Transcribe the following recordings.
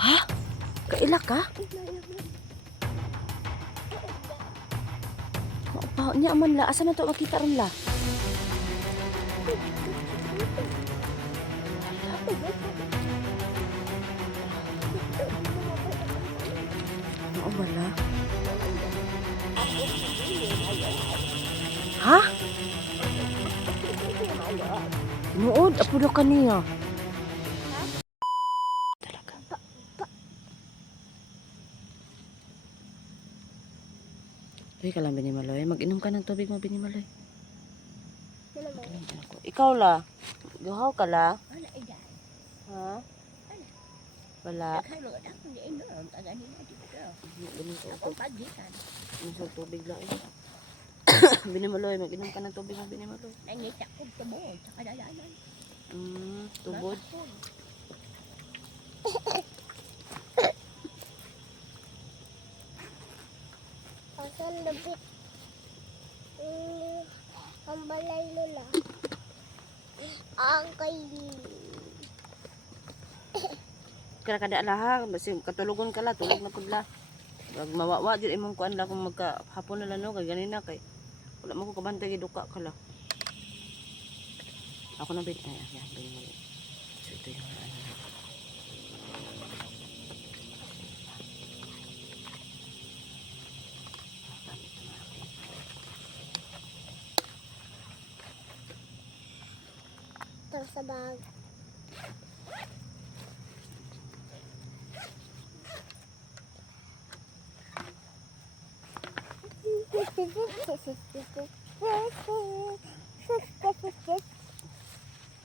Ha? Kaila ka? Maupaw niya man la. Asa na to makita ron la? Oo wala. Ha? Nuod, apo daw kaniya. Talaga. Uy, ka lang, Binimaloy. Mag-inom ka ng tubig mo, Binimaloy. Ikaw la. Guhaw ka la. Ha? Wala. Gusto tubig lang. Binimaloy, mag-inom ka ng tubig mo, Binimaloy. Tubod. Asan labit? Ang balay nila. Ang kay... Kaya kada alaha, basi katulugon ka la, tulog na pudla. Pag mawawa din imong kuan la kung magkahapon na lang no, kay ganina kay wala mo ko kabantay giduka ka la. Ako na bin ay Binimaloy. So ito yung ano. Ito sa bag.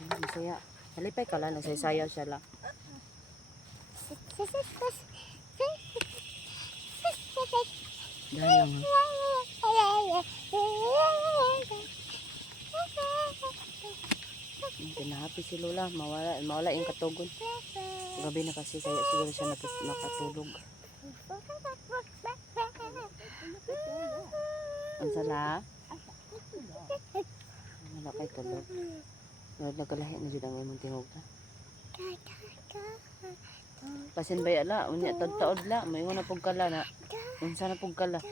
Masaya. Halipay ka lang, nagsasayaw siya lang. Dahil lang ha. Pinahapi si Lola, mawala yung katugon. Gabi na kasi kaya siguro siya nakatulog. Ang sala? Wala kay tulog. Nagkalahi na dyan ang imong tingog na. Pasin ba yala? Unya taod la. May una pong kala na. Unsa na pong kala?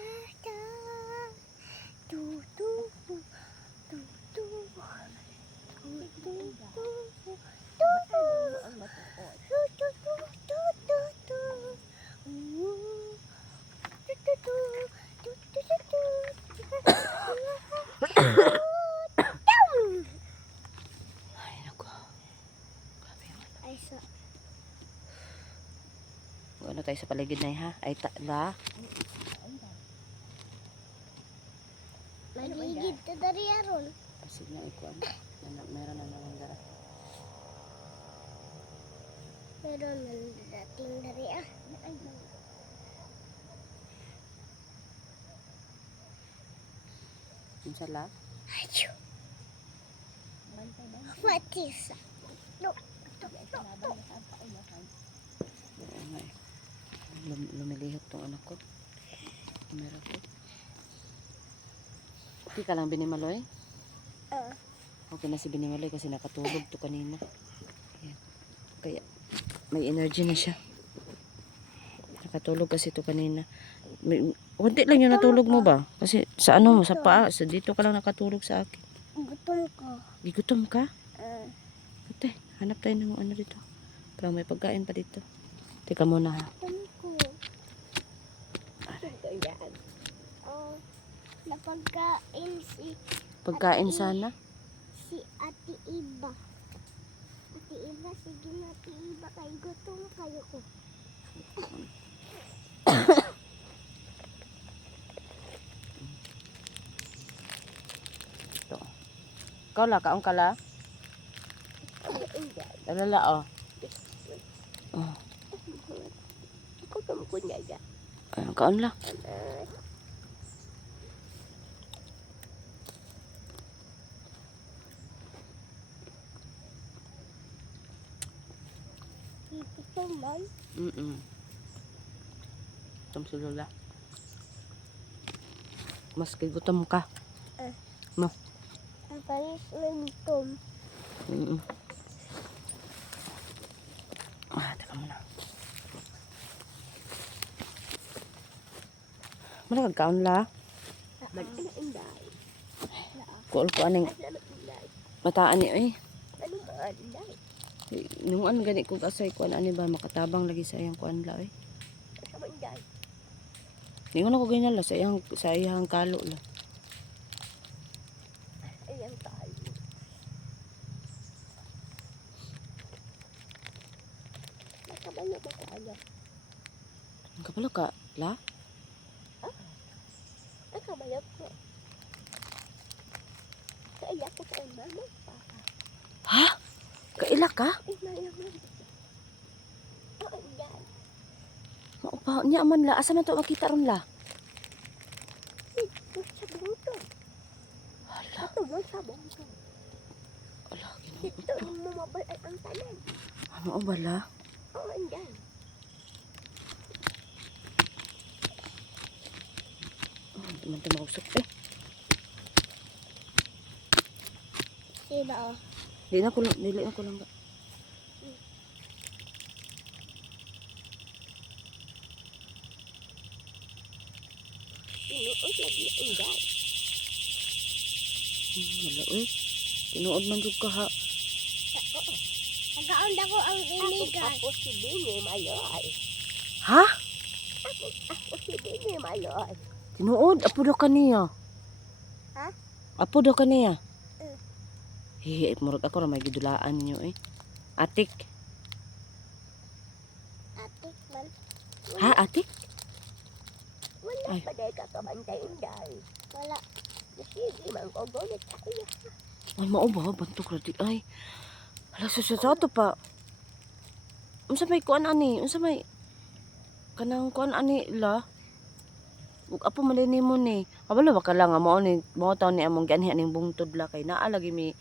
Ay naku. Grabe naman. Ano tayo sa paligid na ha? Ay la. Maligid to dari aron. Pasig na ikuan. Meron na naman dara. Meron na dating dari ah. Unsa la? Ayo. Matisa. No. Lumilihot tong anak ko. Meron ko. Okay ka lang, Binimaloy? Okay na si Binimaloy kasi nakatulog to kanina. Ayan. Kaya may energy na siya. Nakatulog kasi to kanina. Kunti lang yung natulog mo ba? Kasi sa ano mo, sa paa, sa dito ka lang nakatulog sa akin. Gutom ko. Gigutom ka? Ate, hanap tayo ng ano dito. Parang may pagkain pa dito. Teka muna ha. Gutom ko. Oh, napagkain si Pagkain sana. si Ate Iba. Ate Iba, sige na Ate Iba. Kay gutom kayo ko. Ito. Ikaw la, kaong ka la? Dalala oh. Oh. Ako kamo ko niya. Kaon la. Gutom man. Gutom si Lola. Mas gutom ka. Mo. Ang panis ng gutom. Teka muna. Mana kagkaon la? Inday. Kuol ko aning Inday. mataan ni eh. Ano ba, Inday? Nung an gani ko kasay kuan ani ba makatabang lagi sa iyang kuan la eh. Kasama Inday. Ningon ako ginala sa iyang kalo la. Ayan tayo. Nakabalo ba ko kaya? Ang kapalo ka la? Nakabalo ko. Kaya ko sa mama. Ha? Kaila ka? Mayaman. Oo, Inday. Maupa niya man la. Asa man to makita ron la? Dito sa bungtong. Hala, Ito mo sa bungtong. ala Dito mo mabal ay ang tanan. Ano ba la? Oo, Inday. Di man to mausok eh. Sila oh. Dili na ko lang ba. Tinuod lagi Inday. Wala eh. Tinuod man jud ka ha. Oo. Nagaon ako ang inigas. Ako si Bini Maloy. Ha? Ako si Bini Maloy. Tinuod apo daw kaniya. Ha? Apo daw kaniya. Eh. Murag ako ra may gidulaan ninyo eh. Atik. Atik man. Ha, atik? Wala Ay. pa dahil kakabantay Inday. Wala. Sige man ko gulit sa iya. Ay, mao ba? Bantok ra di ay. Hala, sususato pa. Unsa may kuan ani? Unsa may kanang kuan ani la? Ug apo malini mo ni. Kabalo ba ka lang nga mao ni mao taon ni among gianhi aning bungtod la kay naa lagi mi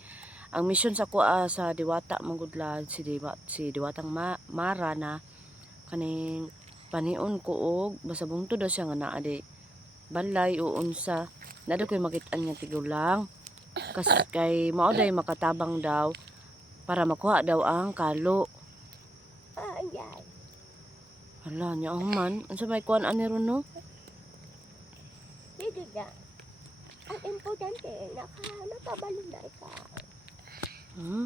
ang mission sa kuha sa Diwata manggudla si Diwatang Mara na kaning panion ko og basta bungtod daw siya nga naa di balay o unsa nado koy makit-an nga tigulang kasi kay mao day makatabang daw para makuha daw ang kalo. Ah, Inday. Hala nya man unsa may kuan ani ron no? Sige na. Ang importante, nakabalo na ikaw. Hmm?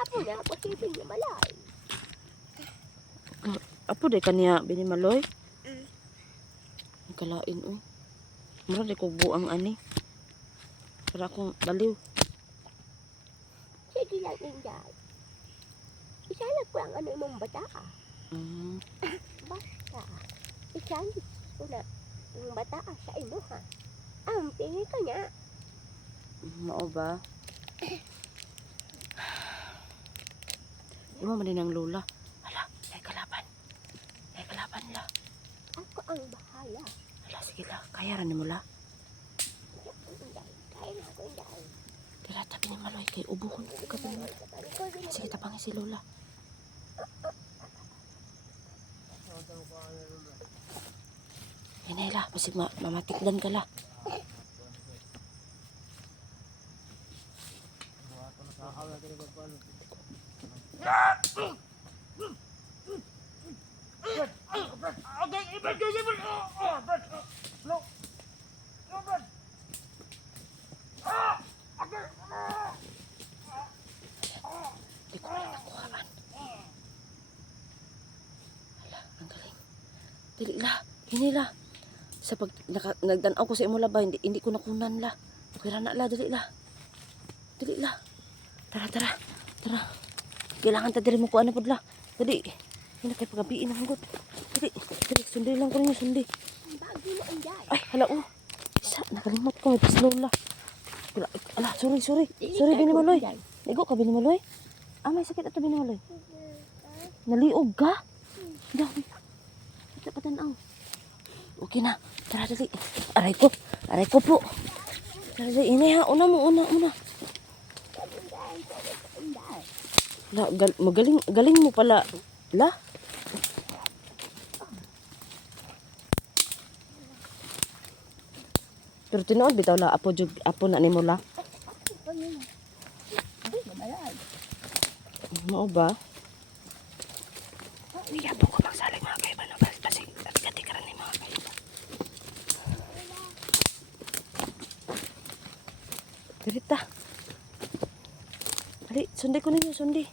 Apo na, posible niya malay. Apo day kaniya binimaloy? Mm. Kalain oy. Mura di ko buang ani. Para akong baliw. Sige lang, Inday. Isalag ko ang ano imong bata. Mm. Basta. Isalag ko na ang bata sa imo ha. Ang pingi ka niya. Mao ba? Imo man din ang lola. Hala, may kalaban. May kalaban la. Ako ang bahala. Hala, sige la. Kaya ran mo la. Inday, kaya na ako, Inday. Tira tabi ni Maloy kay ubuhon ko ka pa naman. Sige tapangi si lola. Inay la, basig mamatikdan ka la. Di ko rin nakuhaan. Hala, ang galing. Dili la, hini la. Sa pag nagdanaw ko sa imo la ba, hindi ko nakunan la. Okay ra na la, dili la. Dili la. Tara. Kailangan ta diri mo ko ano pud la. Dali. Hindi kay pagabiin ang gut. Dali, sundi lang ko ninyo, sundi. Bago mo, Inday. Ay, hala oh. Isa, nakalimot ko, may pislola. Ala, sorry. Sorry, Binimaloy. Ligo ka, Binimaloy? Ah, may sakit ato, Binimaloy. Naliog ka? Dami. Ito pa tanaw. Okay na. Tara, dali. Aray ko po. Tara, dali. Inay ha, una. La, galing mo pala. La. Pero tinuod bitaw la apo na nimo la. Mao ba? Iya po ko magsalig mga kaiba no basi gati ka rin mga kaiba. Dirita. Dali, sundi ko ninyo, sundi.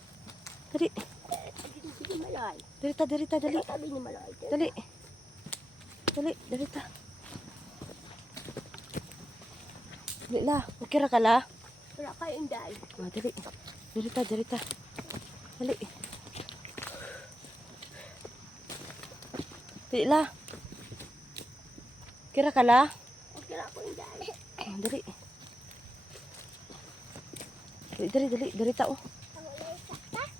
Dali. Sige malay. Dirita, dirita, dali. Sabi ni malay. Dali. Dali, dirita. Dali la, okay ra ka la? Wala kayo inday. Ah, dali. Dirita, dirita. Dali. Dali la. Kira ka la? Okay ra ko inday. Ah, dali. Dali, dali, dali. Dirita oh.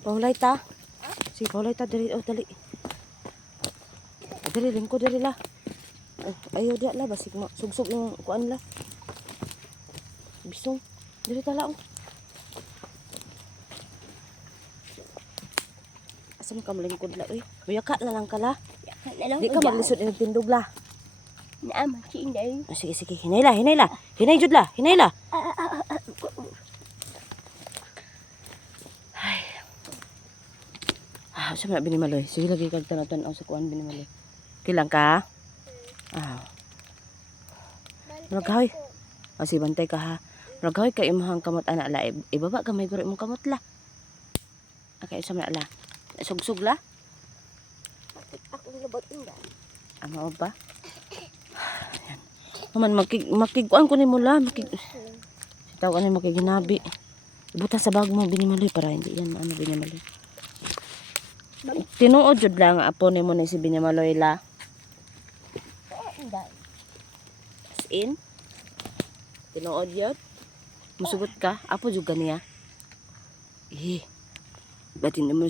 Paulay ta. Si paulay ta, dali. Oh, dali. Dali, rin ko, dali la. Oh, ayaw dia la. Basig mo. Sugsug yung kuan la. Bisong. Dali ta la oh. Asa mo ka malingkod la, uy. Buyaka na lang ka la. Di ka maglisod ng tindog la. Naaman si inday. Oh, sige, sige. Hinay la, hinay la. Hinay jud la, hinay la. Ay. Ah, sa mga binimaloy. Sige lagi kag tanatan sa kuan binimaloy. Kilang ka? Ah. Maghoy. O si bantay ka ha. Maghoy ka imong kamot ana la. Ibaba ka may guro imong kamot la. Okay, sa mga la. Sugsug la. Akong labot inday. Ama ba? Ayan. Naman makikuan ko ni mula. Sitaw ka ni makiginabi. Ibuta sa bag mo binimaloy para hindi yan ano binimaloy. Tinuod jud lang nga apo ni mo ni si binimaloy la. Inday. As in? Tinuod yun? Musugot ka? Apo jud ka niya? Eh. Batin mo